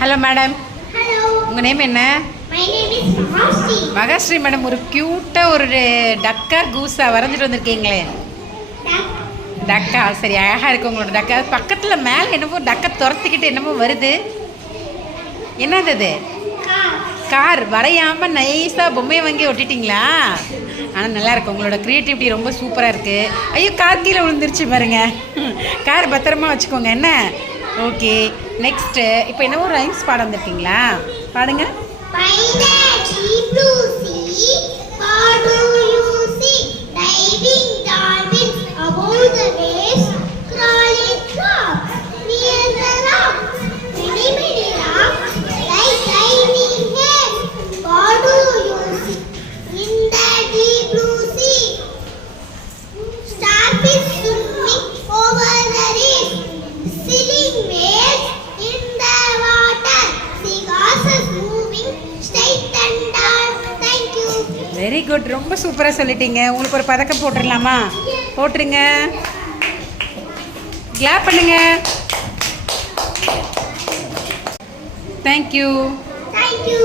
Hello madam, Hello. உங்கள் name என்ன? My name is Mahasri. Mahasri madam, ஒரு க்யூட்டாக ஒரு டக்கா கூஸா வரைஞ்சிட்டு வந்திருக்கீங்களே. டக்கா சரி, அழகாக இருக்குது உங்களோட டக்கா. பக்கத்தில் மேலே என்னமோ டக்கா துரத்திக்கிட்டு என்னமோ வருது, என்னது அது? கார். வரையாமல் நைஸாக பொம்மையை வாங்கி ஒட்டிட்டிங்களா? ஆனால் நல்லா இருக்கு, உங்களோட க்ரியேட்டிவிட்டி ரொம்ப சூப்பராக இருக்குது. ஐயோ, கார் கீழே விழுந்துருச்சு பாருங்க. கார் பத்திரமா வச்சுக்கோங்க என்ன. ஓகே, நெக்ஸ்ட்டு இப்போ என்னவோ ரைம்ஸ் பாட வந்திருக்கீங்களா? பாடுங்க. By the deep blue sea, what do you see? Diving dolphins above the waves, crawling frogs near the rocks. Many, many rocks like shining hair. What do you see? In the deep blue sea, starfish swimming over the reef, sailing waves in the water, seahorses moving straight and dark. Thank you. Very good, ரொம்ப சூப்பராக சொல்லிட்டீங்க. உங்களுக்கு ஒரு பதக்கம் போட்டுடலாமா? போட்டுருங்க, clap பண்ணுங்க. Thank you. Thank you.